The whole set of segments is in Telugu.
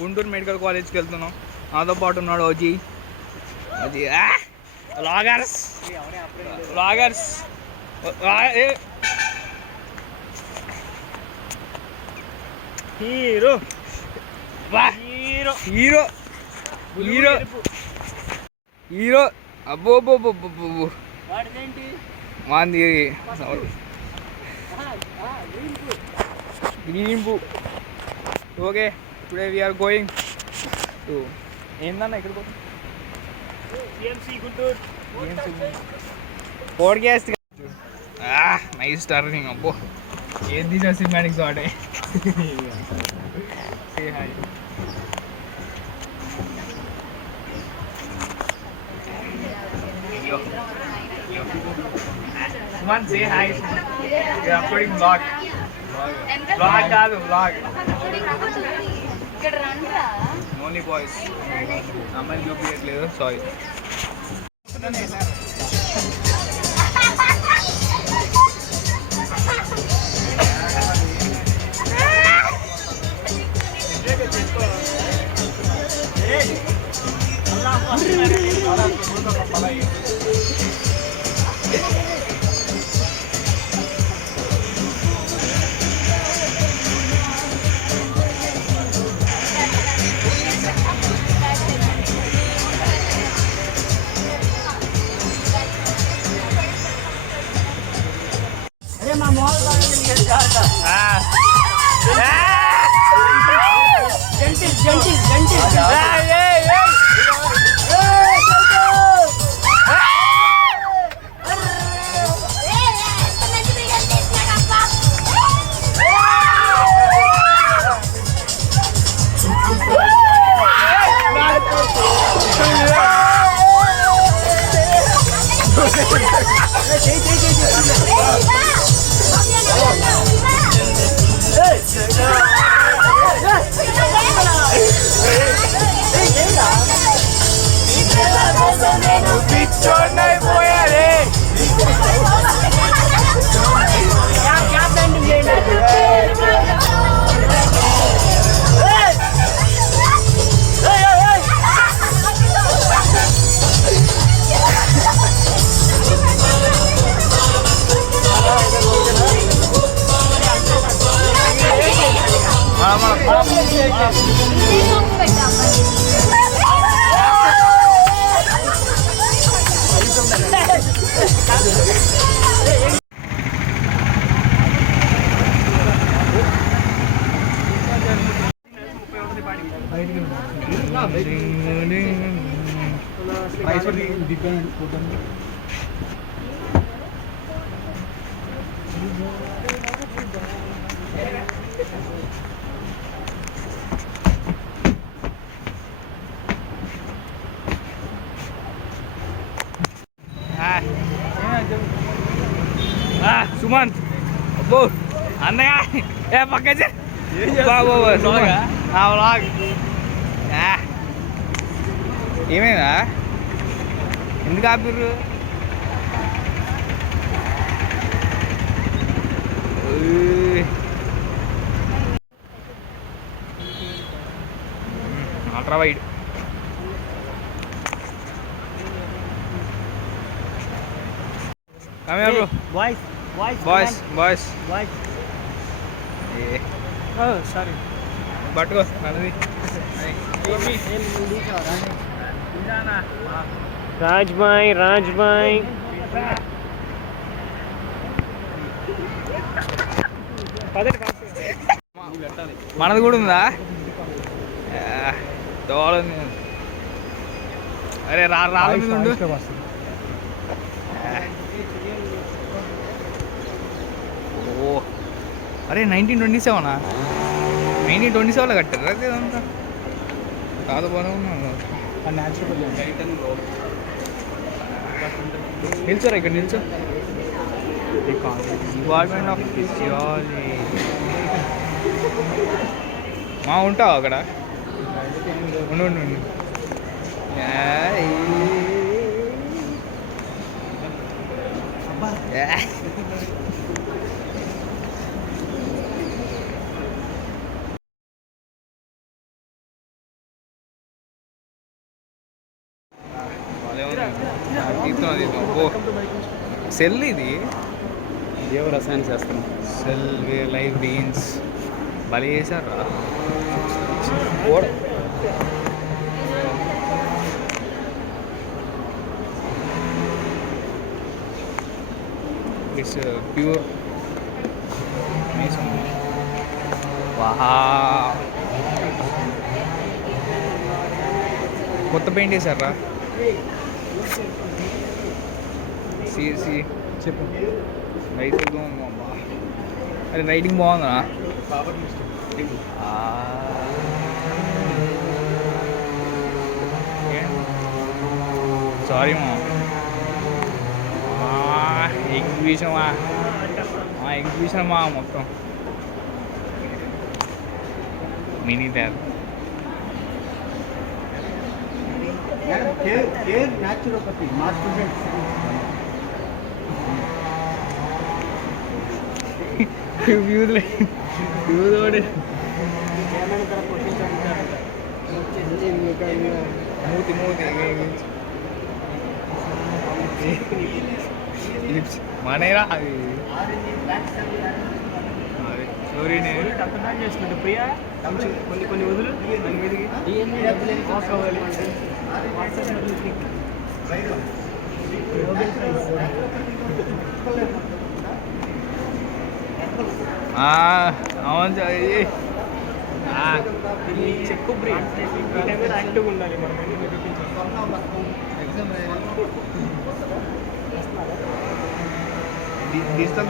గుంటూరు మెడికల్ కాలేజ్కి వెళ్తున్నాం. నాతో పాటు ఉన్నాడు OG. OG loggers loggers hero hero hero hero hero అబ్బో మాది green. Okay, today we are going to ఏందన్నా ఎక్కడికి పోతాం? పోడ్కాస్ట్. Nice turning. అబ్బో ఏం తీసా సినిమాటిక్స్ వాడే. Say hi. Suman say hi. Uploading blog. Blog కాదు బ్లాగ్. Only boys. అమ్మాయిలు చూపించట్లేదు, సారీ. సుమన్ అబ్బో అన్నయ్య ఏ పక్క వ్లాగ్. ఏమైందా? ఎందుకు ఆపిర్రు? Ultra wide. Come here, bro. Boys. Oh, sorry. Batko, Nanavi. Raj bhai. మనది కూడా ఉందా? దోళని. అరే రాళ్ళ మీద ఉండు. అరే 1927 1927లో కట్టారు అదే అంతా. కాదు బాగా ఉన్నాను. నిల్చోరా ఇక్కడ నిల్చో. Department of physiology. ఉంటావు అక్కడ? ఉండు. తీస్తున్నది ఓ సెల్ ఇది ఏవో రసాయన శాస్త్రం. సెల్ లైవ్ బీన్స్ బలి చేశారా ఇట్స్ ప్యూర్ వాహా కొత్త పెయింట్ వేసారా సిఎస్సి చెప్పు. రైట్ అమ్మా అరే రైటింగ్ బాగుందా సారీ మా ఎగ్జిబిషన్ మా మొత్తం మినీ ట్యాబ్ న్యాచురోపతి మా స్టూడెంట్స్ మూతి లిప్స్ మనేరా అది స్టోరీనే చేస్తున్నాడు ప్రియా కొన్ని వదులు దాని మీదకి కావాలి అవును చెప్పు ప్రియా యాక్టివ్గా ఉండాలి మనం డిజిటల్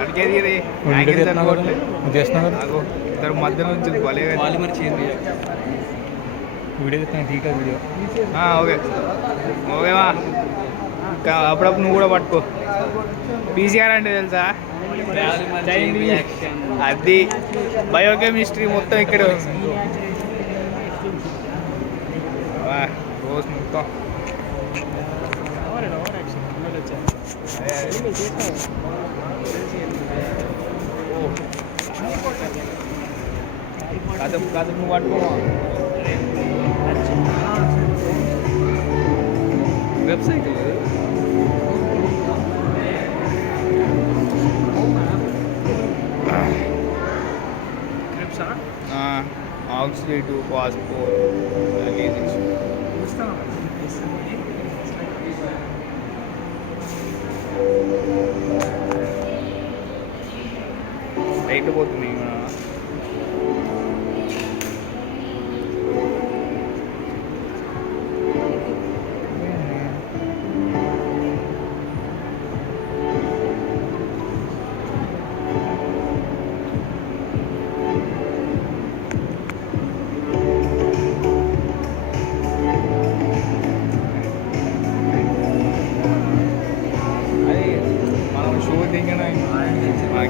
అడిగేది ఇద్దరు మధ్య నుంచి పాలిమర్ చేయండి వీడియో టీకా వీడియో ఓకే ఓకేవా అప్పుడప్పుడు నువ్వు కూడా పట్టుకో పీసీఆర్ అంటే తెలుసా అది బయోకెమిస్ట్రీ మొత్తం ఇక్కడే ఉంది రోజు మొత్తం కథ నువ్వు పట్టుకో వెబ్సైట్ ఆక్సిడేటివ్ పాస్పోర్ట్ రైట్ పోతుంది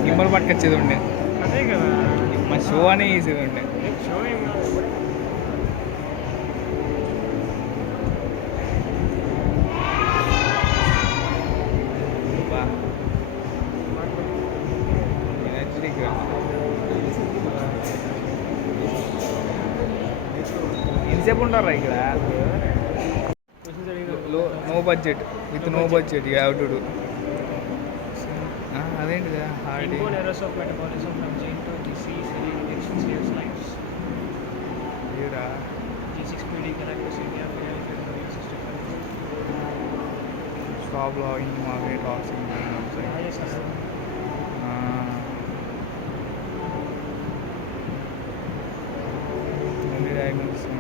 గిమ్మలు పట్టుకొచ్చేది ఉండే అదే కదా మా షో అనే వేసేది ఉండే షో ఏం ఎంతసేపు ఉంటారా ఇక్కడ no budget with no budget you have to do అదేంటిదా inborn errors of metabolism from gene to disease and injection saves lives. G6PD galactosemia failed immune system. Stop logging market toxic website. Only diagnosis.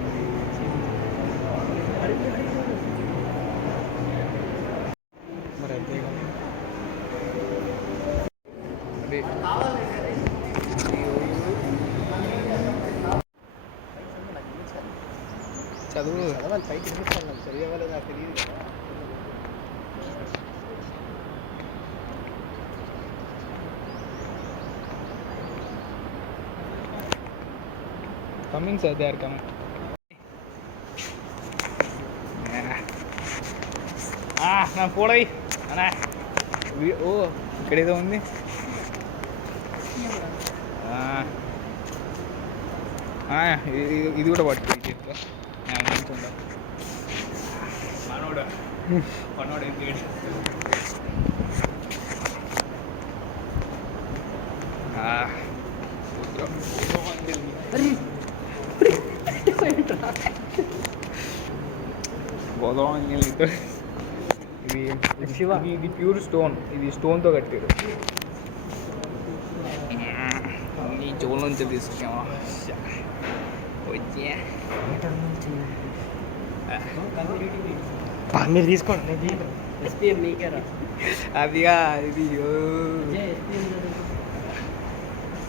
చదువు పైకి చదివేవాళ్ళు నాకు తెలియదు కదా. Coming, sir, they are coming. నా పోడవి అన్నా ఓ ఇక్కడేదో ఉంది. ఇది కూడా పట్టుకో చేతిలో. మనోడు మనోడు ఇది ప్యూర్ స్టోన్. ఇది స్టోన్తో కట్టారు. ఈ చెవుల నుంచి తీసుకున్నావా వచ్చే మీరు తీసుకోండి. అదిగా ఇది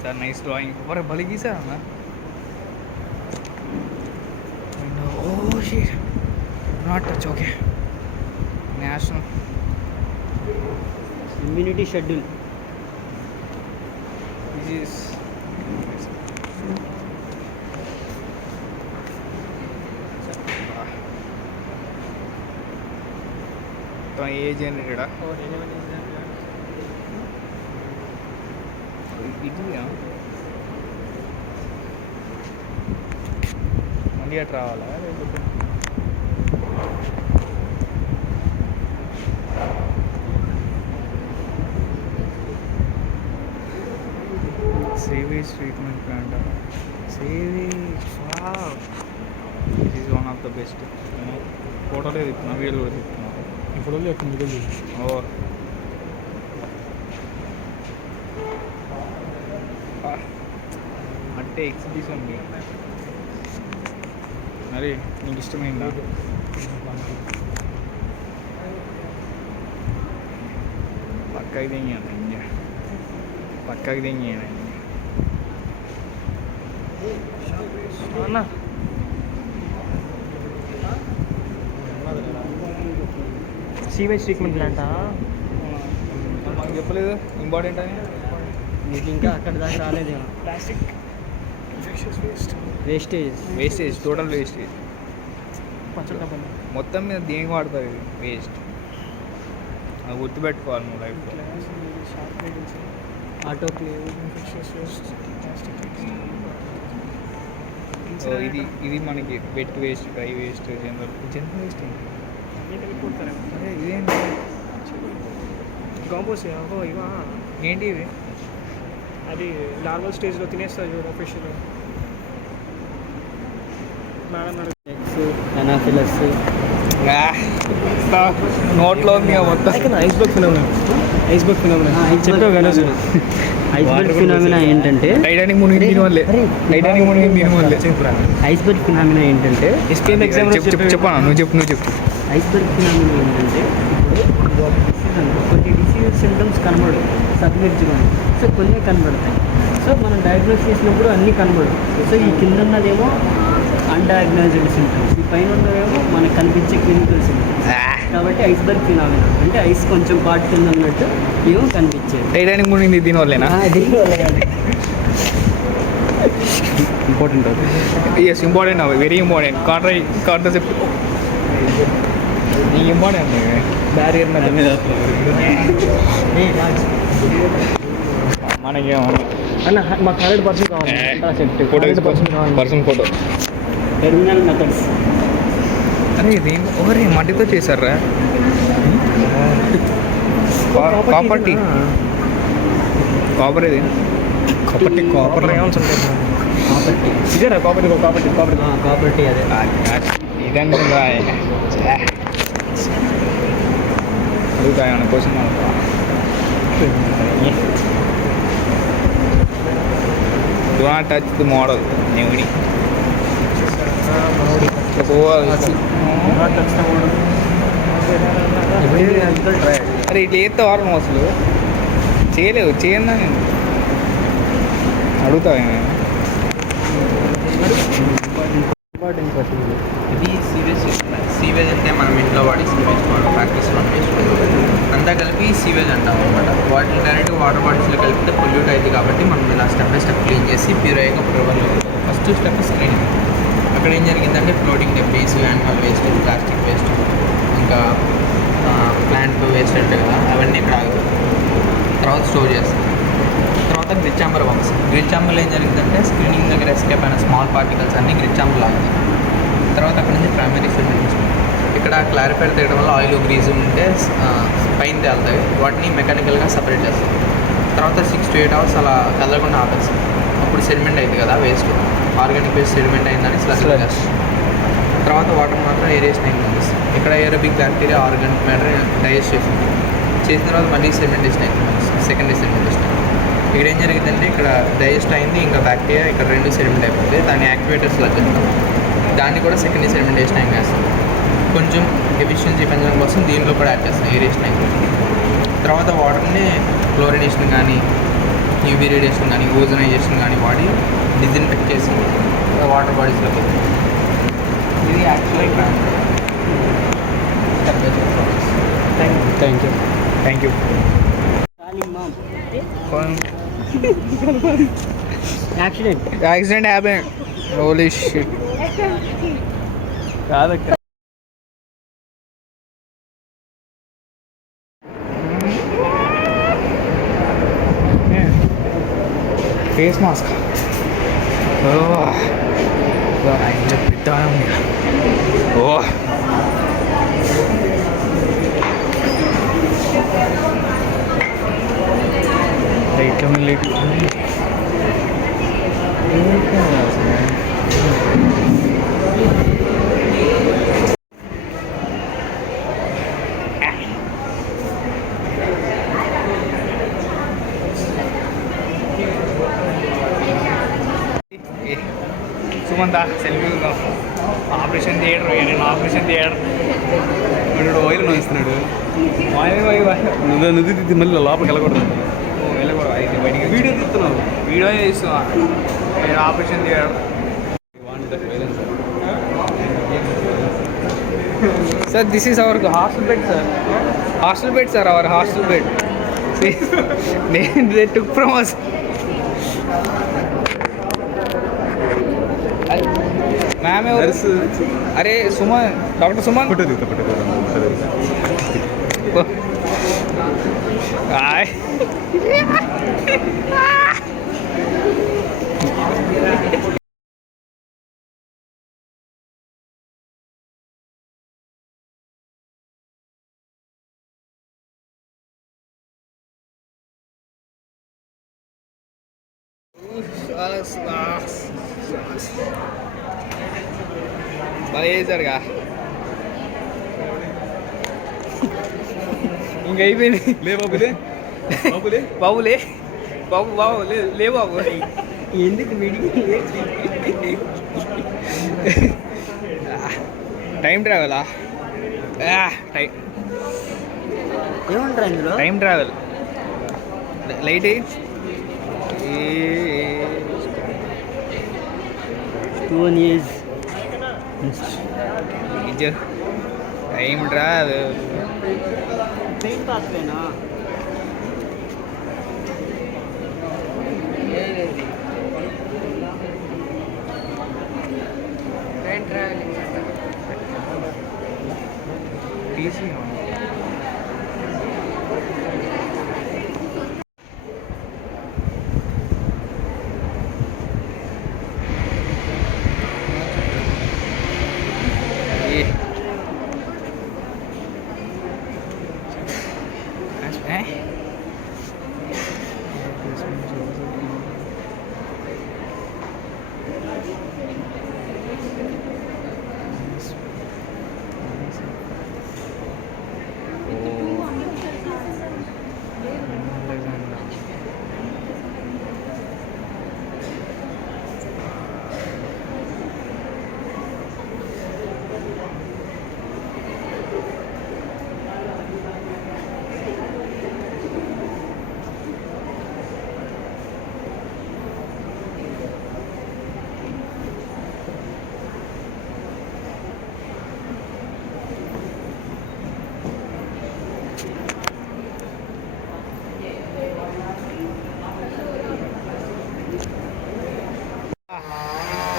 సార్ నైస్ డ్రాయింగ్. మరి భలే గీసారు అన్న. Oh shit not touch. Okay national immunity schedule. This is a generated ఇది మళ్ళీ అటు రావాలా లేకపోతే sewage treatment plant. Sewage this is one of the best. ఫోటోలే తిప్పుతున్నా, వీడియోలు కూడా తిప్పుతున్నా. ఇప్పుడు ఓ అంటే ఎగ్జిబిషన్ ఉంది. మరి నీకు ఇష్టమైందా? పక్కకి దింగాను ఇంజ పక్కకి దింగాను అన్న. సీవేజ్ ట్రీట్మెంట్ ప్లాంటా? మాకు చెప్పలేదు ఇంపార్టెంట్ అని. మీకు ఇంకా అక్కడ దాకా రాలేదేమో. Plastic wastage total wastage. పచ్చడి డబ్బాలు మొత్తం మీద దేనికి వాడతారు ఇది వేస్ట్. అది గుర్తుపెట్టుకోవాలి నువ్వు లైఫ్లో. ఆటోక్లేవ్. ఇది మనకి wet waste, dry waste, general waste. అదే ఇదేంటి కాంపోస్ట్. ఇవా ఏంటి ఇవి? అది నార్మల్ స్టేజ్లో తినేస్తుంది చూడ ఫిష్. ఎనాఫిలస్ నోట్లో ఉంది మొత్తం. ఐస్బర్గ్ ఫినామినా చెప్పావు కదా. ఐస్బర్గ్ ఫినామినా ఏంటంటే టైటానిక్ మునిగింది దీనివల్లే. ఐస్బర్గ్ ఫినామినా ఏంటంటే చెప్పాను. నువ్వు చెప్పు. ఐస్బర్గ్ ఫినామినా ఏంటంటే కొన్ని డిసీజ్ సింటమ్స్ కనబడవు సబ్మెర్జ్గా. సో కొన్ని కనబడతాయి. సో మనం డయాగ్నోస్ చేసినప్పుడు అన్నీ కనబడవు. సో ఈ కింద ఉన్నదేమో అన్డయాగ్నైజ్డ్ సింటమ్స్, ఈ పైన ఉన్నదేమో మనకు కనిపించే క్లినికల్ సింటమ్స్. కాబట్టి ఐస్బర్గ్ ఫినామినా అంటే ఐస్ కొంచెం పార్ట్ కింద ఉన్నట్టు ఏమో కనిపించేది. టైటానిక్ మునిగింది దీనివల్లేనా? Important. Yes important. Very important. Contraceptive నీకు ఇంపార్టెంట్. బ్యారియర్ మనకేమో అన్న మాకు 100% కావాలి. Person photo. Terminal methods. అరే ఇది ఓరే మట్టితో చేశారా? కాపర్ ఇది కాపర్ రేయాన్స్ ఉంటాయి. ఇదేనా కాపర్ టీ? అదే ఇదండి అడుగుతాయి అన్న కోసం. Do not touch the model. Newly. అరే ఇట్లా చేస్తే వారం అసలు చేయలేవు. చేయన్నా నేను అడుగుతా. ఇది సీవేజ్ అంటే మనం ఇంట్లో వాడి సీవేజ్ ఫ్యాక్టరీస్లో అంతా కలిపి సీవేజ్ అంటాం అనమాట. వాటిని డైరెక్ట్ వాటర్ బాటిల్స్లో కలిపితే పొల్యూట్ అయింది కాబట్టి మనం ఇలా స్టెప్ బై స్టెప్ క్లీన్ చేసి ప్యూర్ అయ్యాక ప్యూర్లో ఫస్ట్ స్టెప్ స్క్రీనింగ్. అక్కడ ఏం జరిగిందంటే floating debris, animal waste, plastic waste, ఇంకా ప్లాంట్ వేస్ట్ అంటే కదా అవన్నీ ఇక్కడ ఆగుతాయి. తర్వాత స్టోర్ చేస్తాం. తర్వాత గ్రిడ్ ఛాంబర్ పంపిస్తాం. గ్రిడ్ ఛాంబర్లో ఏం జరిగిందంటే స్క్రీనింగ్ దగ్గర ఎస్కేప్ అయిన స్మాల్ పార్టికల్స్ అన్నీ గ్రిడ్ ఛాంబర్ లాగుతాయి. తర్వాత అక్కడ నుంచి ప్రైమరీ ఫిల్మెంట్. ఇక్కడ క్లారిఫైర్ తీయడం వల్ల ఆయిల్ గ్రీజ్ ఉంటే పైన తేలుతాయి, వాటిని మెకానికల్గా సపరేట్ చేస్తాం. తర్వాత 6 to 8 hours అలా కదలకుండా ఆపేస్తాం. అప్పుడు సెడిమెంట్ అయింది కదా, వేస్ట్ ఆర్గానిక్ వేస్ట్ సెడిమెంట్ అయిందని స్లగ్ చేస్తాం. తర్వాత వాటర్ మాత్రం ఏరియేషన్ అయింది పంపిస్తాం. ఇక్కడ aerobic bacteria organic matter digest చేసిన తర్వాత మళ్ళీ సెడిమెంటేషన్ అయింది, సెకండరీ సెడిమెంటేషన్. ఇక్కడ ఏం జరిగిందంటే ఇక్కడ డైజెస్ట్ అయింది, ఇంకా బ్యాక్టీరియా ఇక్కడ 2 సెడిమెంట్ అయిపోతుంది. దాన్ని యాక్టివేటర్స్ లగ్గిస్తాం. దాన్ని కూడా సెకండరీ సెడిమెంటేషన్ అయింది వేస్తాం. కొంచెం ఎఫిషియన్సీ పెంచడం కోసం దీంట్లో కూడా యాడ్ చేస్తాం ఏరియేషన్ అయింది. తర్వాత వాటర్ని క్లోరినేషన్ కానీ యూవీ రేడియేషన్ కానీ ఓజనైజేషన్ కానీ వాడి డిజిన్ఫెక్ట్ చేసి వాటర్ బాడీస్లోకి వెళ్తుంది. ఇది యాక్చువల్గా thank you. Accident happen. Holy shit. కాదక్క. ఫేస్ మాస్క్ పెద్ద ఉంది. ఓ లైట్ల మీద light Sumantha selfie operation theatre. నేను ఆపరేషన్ థియేటర్ వీడు ఆయిల్ నోయిస్తున్నాడు. నువ్వు నువ్వు మళ్ళీ లోపలికి వెళ్ళకూడదు. వెళ్ళకూడదు. అయితే బయటికి వీడియో తీస్తున్నావు. వీడియో చేస్తున్నా. నేను operation theatre. Sir this is our hostel bed sir. Hostel bed sir, our hostel bed. They took from us. Ma'am ఎవరు? అరే సుమన్, డాక్టర్ సుమన్. హాయ్. బాగా చేశారుగా. ఇంక అయిపోయింది. లే బాబులే బాబులే బాబులే బాబు బాబు లే బాబు. ఎందుకు విడిగి టైం ట్రావెలా? టైం ఏమంటారు అందులో? Time travel. Light 2 years time travel. Train పాత్రేనా? ట్రైన్ ట్రావెలింగ్ టీసీ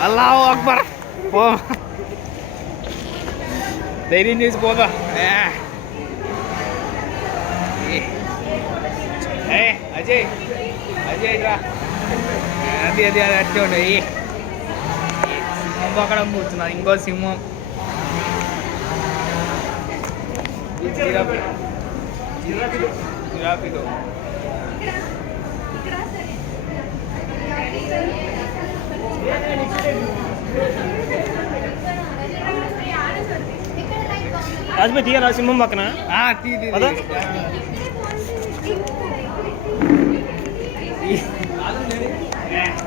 అల్లాహు అక్బర్. పో, ధైర్యం చేసి పోదా. అజయ్ అజయ్ రా అది అది అది అట్టే ఉండయి సింహం పక్కడం కూర్చున్నా ఇంకో సింహం జిరాఫీలో రాజుభాయ్ తీయరా సింహం పక్కన అదా?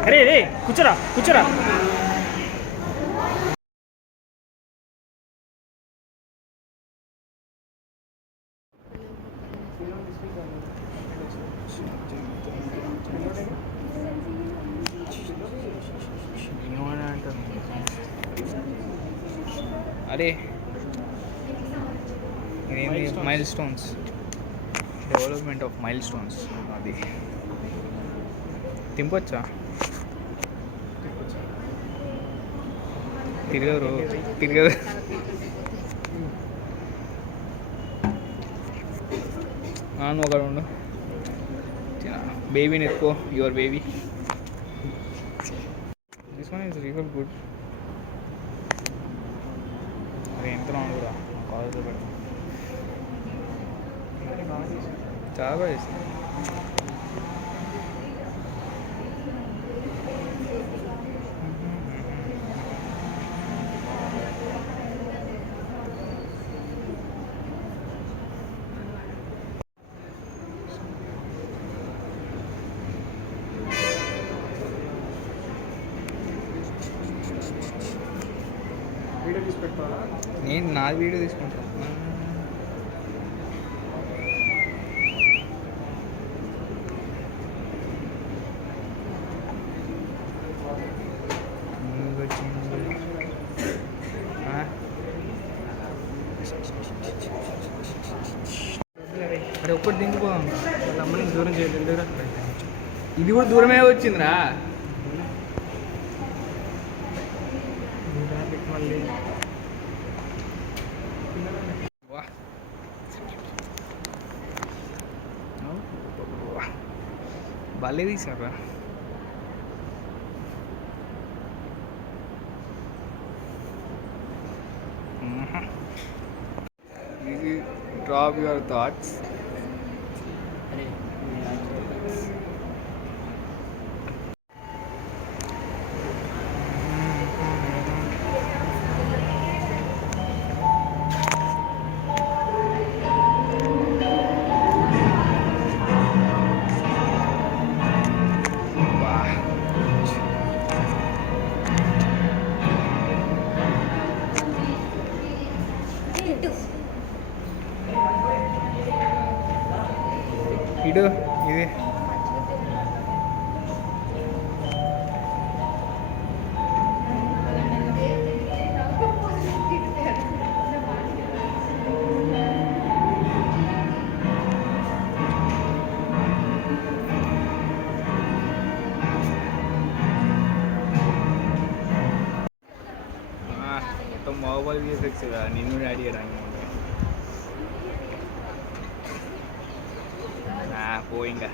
అరే రే కూర్చోరా కూర్చోరా. అరే ఇదేంటి mile stones, development of mile stones. అది తింపొచ్చా? తిరగరు తిరగదు. నాన్న ఒక ఉండు, బేబీని ఎత్తుకో, your baby. This one is real good. అది ఎంత రాను కూడా కాలేజ్లో పెడతాం. చాలా బాగా చేస్తుంది. వీడియో తీసి పెట్టుకోవాలా? నేను నా వీడియో తీసుకుంటాను. అరే ఒక్కటి దింగిపోదాం. వాళ్ళ అమ్మని దూరం చేయండి ఎందుకురా? ఇది కూడా దూరమే వచ్చిందిరా. మళ్ళీ భలే తీసారా. Drop your thoughts. ఇడు ఇది మొత్తం బాహుబలి VFX కదా, నిన్ను డాడీ చేయడానికి పోయింగా.